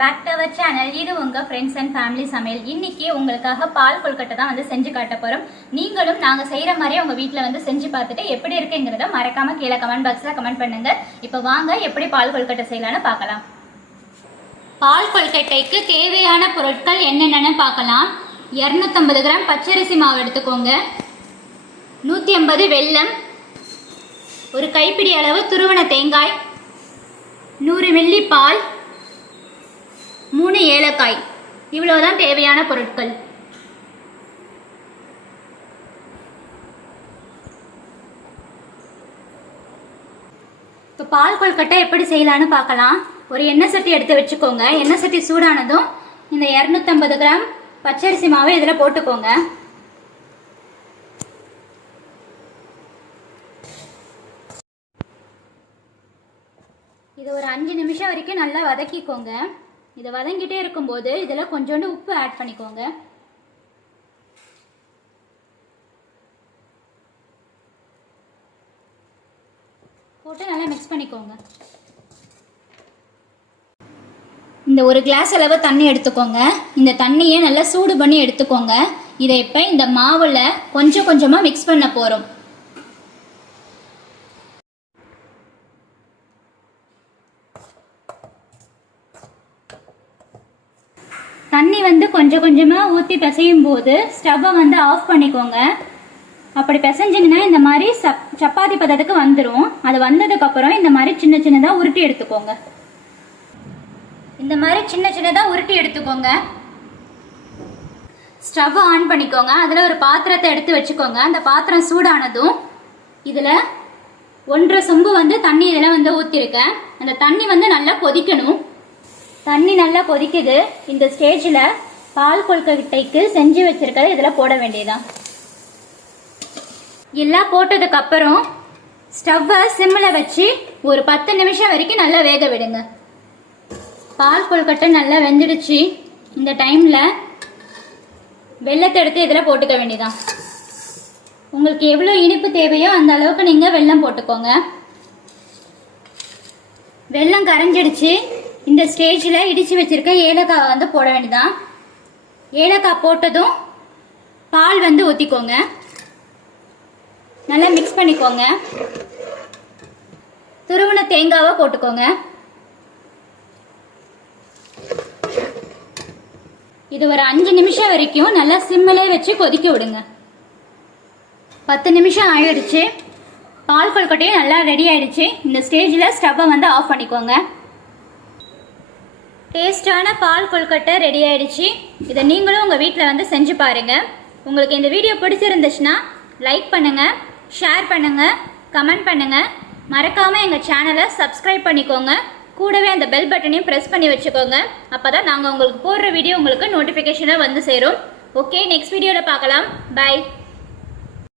Back to our channel. இது உங்கள் friends and family சமையல். இன்னைக்கு உங்களுக்காக பால் கொழுக்கட்டை தான் வந்து செஞ்சு காட்ட போகிறோம். நீங்களும் நாங்கள் செய்கிற மாதிரியே உங்கள் வீட்டில் வந்து செஞ்சு பார்த்துட்டு எப்படி இருக்குங்கிறத மறக்காமல் கீழே கமெண்ட் பாக்ஸில் கமெண்ட் பண்ணுங்கள். இப்போ வாங்க எப்படி பால் கொழுக்கட்டை செய்யலான்னு பார்க்கலாம். பால் கொழுக்கட்டைக்கு தேவையான பொருட்கள் என்னென்னு பார்க்கலாம். 250 கிராம் பச்சரிசி மாவு எடுத்துக்கோங்க, 150 வெல்லம், ஒரு கைப்பிடி அளவு துருவன தேங்காய், 100 மில்லி பால், 3 ஏலக்காய். இவ்வளவுதான் தேவையான பொருட்கள். இப்போ பால் கொழுக்கட்டை எப்படி செய்யலான்னு பார்க்கலாம். ஒரு எண்ணெய் சட்டி எடுத்து வச்சுக்கோங்க. எண்ணெய் சட்டி சூடானதும் இந்த 250 கிராம் பச்சரிசி மாவை இதில் போட்டுக்கோங்க. இது ஒரு 5 நிமிஷம் வரைக்கும் நல்லா வதக்கிக்கோங்க. இதை வதங்கிட்டே இருக்கும்போது இதில் கொஞ்சோண்டு உப்பு ஆட் பண்ணிக்கோங்க. போட்டு நல்லா மிக்ஸ் பண்ணிக்கோங்க. இந்த ஒரு கிளாஸ் அளவு தண்ணி எடுத்துக்கோங்க. இந்த தண்ணியை நல்லா சூடு பண்ணி எடுத்துக்கோங்க. இதை இப்போ இந்த மாவில் கொஞ்சம் கொஞ்சமாக மிக்ஸ் பண்ண போகிறோம். தண்ணி வந்து கொஞ்சம் கொஞ்சமாக ஊற்றி பிசையும் போது ஸ்டவ்வை வந்து ஆஃப் பண்ணிக்கோங்க. அப்படி பிசைஞ்சிங்கன்னா இந்த மாதிரி சப்பாத்தி பதத்துக்கு வந்துடும். அது வந்ததுக்கப்புறம் இந்த மாதிரி சின்ன சின்னதாக உருட்டி எடுத்துக்கோங்க. இந்த மாதிரி சின்ன சின்னதாக உருட்டி எடுத்துக்கோங்க. ஸ்டவ்வை ஆன் பண்ணிக்கோங்க. அதில் ஒரு பாத்திரத்தை எடுத்து வச்சுக்கோங்க. அந்த பாத்திரம் சூடானதும் இதில் 1.5 சொம்பு வந்து தண்ணி இதில் வந்து ஊற்றிருக்கேன். அந்த தண்ணி வந்து நல்லா கொதிக்கணும். தண்ணி நல்லா கொதிக்குது. இந்த ஸ்டேஜில் பால் கொழுக்கட்டைக்கு செஞ்சு வச்சிருக்கிறத இதில் போட வேண்டியதான். எல்லாம் போட்டதுக்கப்புறம் ஸ்டவ்வை சிம்மில் வச்சு ஒரு 10 நிமிஷம் வரைக்கும் நல்லா வேக விடுங்க. பால் கொழுக்கட்டை நல்லா வெந்துடுச்சு. இந்த டைமில் வெல்லத்தை எடுத்து இதில் போட்டுக்க வேண்டியதான். உங்களுக்கு எவ்வளோ இனிப்பு தேவையோ அந்த அளவுக்கு நீங்கள் வெல்லம் போட்டுக்கோங்க. வெல்லம் கரைஞ்சிடுச்சு. இந்த ஸ்டேஜில் இடித்து வச்சுருக்க ஏலக்காய் வந்து போட வேண்டியதான். ஏலக்காய் போட்டதும் பால் வந்து ஊற்றிக்கோங்க. நல்லா மிக்ஸ் பண்ணிக்கோங்க. துருவன தேங்காவை போட்டுக்கோங்க. இது ஒரு 5 நிமிஷம் வரைக்கும் நல்லா சிம்மிலே வச்சு கொதிக்க விடுங்க. 10 நிமிஷம் ஆயிடுச்சு. பால் கொழுக்கட்டையும் நல்லா ரெடி ஆயிடுச்சு. இந்த ஸ்டேஜில் ஸ்டவ்வை வந்து ஆஃப் பண்ணிக்கோங்க. டேஸ்டான பால் கொழுக்கட்டை ரெடி ஆயிடுச்சு. இதை நீங்களும் உங்கள் வீட்டில் வந்து செஞ்சு பாருங்கள். உங்களுக்கு இந்த வீடியோ பிடிச்சிருந்துச்சுன்னா லைக் பண்ணுங்கள், ஷேர் பண்ணுங்கள், கமெண்ட் பண்ணுங்கள். மறக்காமல் எங்கள் சேனலை சப்ஸ்கிரைப் பண்ணிக்கோங்க. கூடவே அந்த பெல் பட்டனையும் ப்ரெஸ் பண்ணி வச்சுக்கோங்க. அப்போ தான் நாங்கள் உங்களுக்கு போடுற வீடியோ உங்களுக்கு நோட்டிஃபிகேஷனாக வந்து சேரும். ஓகே, நெக்ஸ்ட் வீடியோவில் பார்க்கலாம். பை.